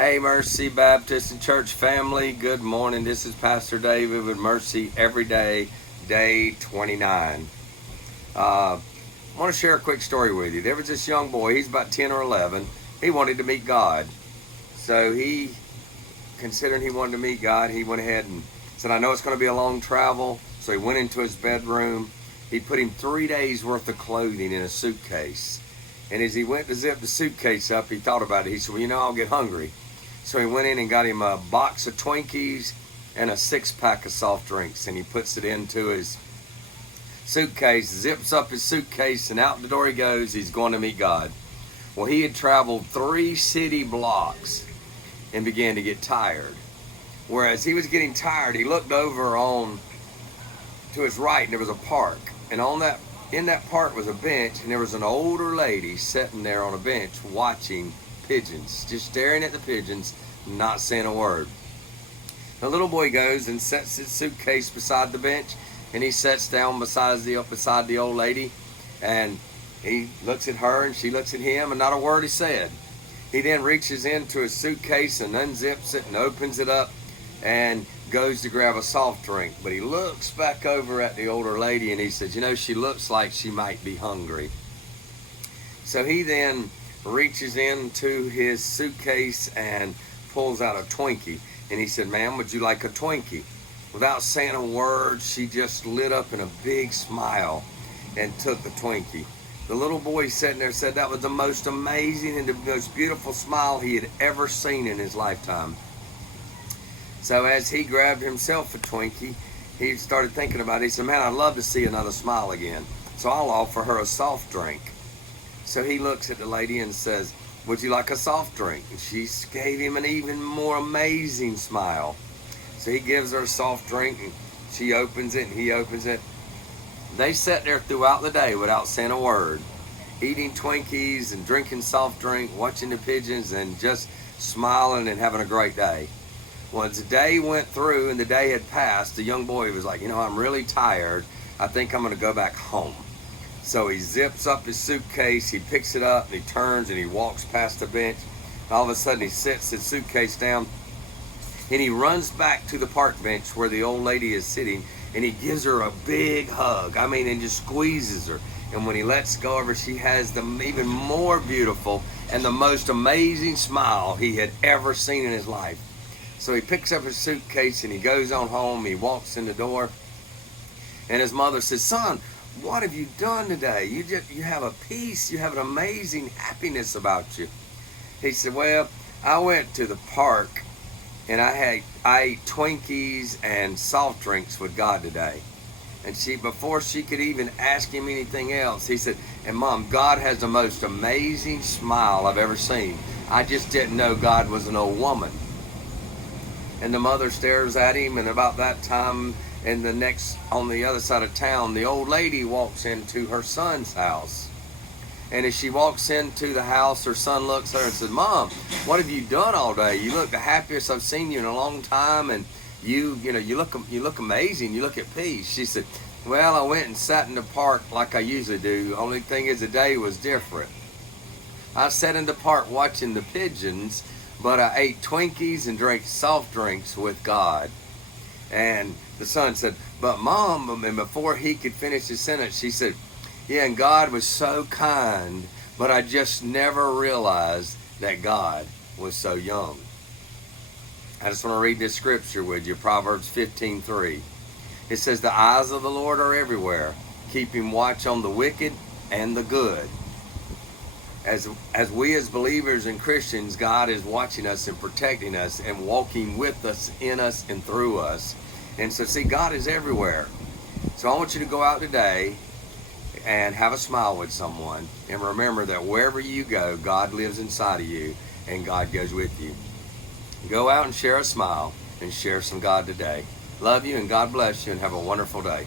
Hey, Mercy Baptist and Church family, good morning. This is Pastor David with Mercy Every Day, day 29. I want to share a quick story with you. There was this young boy, he's about 10 or 11. He wanted to meet God. So considering he wanted to meet God, he went ahead and said, I know it's going to be a long travel. So he went into his bedroom. He put him 3 days worth of clothing in a suitcase. And as he went to zip the suitcase up, he thought about it. He said, well, I'll get hungry. So he went in and got him a box of Twinkies and a 6-pack of soft drinks. And he puts it into his suitcase, zips up his suitcase, and out the door he goes. He's going to meet God. Well, he had traveled 3 city blocks and began to get tired. Whereas he was getting tired, he looked over to his right, and there was a park. And in that park was a bench, and there was an older lady sitting there on a bench watching pigeons, just staring at the pigeons, not saying a word. The little boy goes and sets his suitcase beside the bench, and he sits down beside the old lady, and he looks at her, and she looks at him, and not a word is said. He then reaches into his suitcase and unzips it and opens it up and goes to grab a soft drink. But he looks back over at the older lady and he says, she looks like she might be hungry. So he then reaches into his suitcase and pulls out a Twinkie. And he said, ma'am, would you like a Twinkie? Without saying a word, she just lit up in a big smile and took the Twinkie. The little boy sitting there said that was the most amazing and the most beautiful smile he had ever seen in his lifetime. So as he grabbed himself a Twinkie, he started thinking about it. He said, man, I'd love to see another smile again. So I'll offer her a soft drink. So he looks at the lady and says, would you like a soft drink? And she gave him an even more amazing smile. So he gives her a soft drink, and she opens it and he opens it. They sat there throughout the day without saying a word, eating Twinkies and drinking soft drink, watching the pigeons, and just smiling and having a great day. Once the day went through and the day had passed, the young boy was like, I'm really tired. I think I'm going to go back home. So he zips up his suitcase, he picks it up, and he turns and he walks past the bench. All of a sudden he sets his suitcase down and he runs back to the park bench where the old lady is sitting, and he gives her a big hug. And just squeezes her. And when he lets go of her, she has the even more beautiful and the most amazing smile he had ever seen in his life. So he picks up his suitcase and he goes on home. He walks in the door, and his mother says, son, what have you done today? You have a peace, you have an amazing happiness about you. He said, well, I went to the park and I ate Twinkies and soft drinks with God today. And before she could even ask him anything else, he said, and Mom, God has the most amazing smile I've ever seen. I just didn't know God was an old woman. And the mother stares at him, and about that time, on the other side of town, the old lady walks into her son's house. And as she walks into the house, her son looks at her and says, Mom, what have you done all day? You look the happiest I've seen you in a long time, and you look amazing. You look at peace. She said, well, I went and sat in the park like I usually do. Only thing is the day was different. I sat in the park watching the pigeons, but I ate Twinkies and drank soft drinks with God. And the son said, but Mom, and before he could finish his sentence, she said, yeah, and God was so kind, but I just never realized that God was so young. I just want to read this scripture with you, Proverbs 15:3. It says, the eyes of the Lord are everywhere, keeping watch on the wicked and the good. As we as believers and Christians, God is watching us and protecting us and walking with us, in us, and through us. And so, see, God is everywhere. So I want you to go out today and have a smile with someone. And remember that wherever you go, God lives inside of you and God goes with you. Go out and share a smile and share some God today. Love you and God bless you, and have a wonderful day.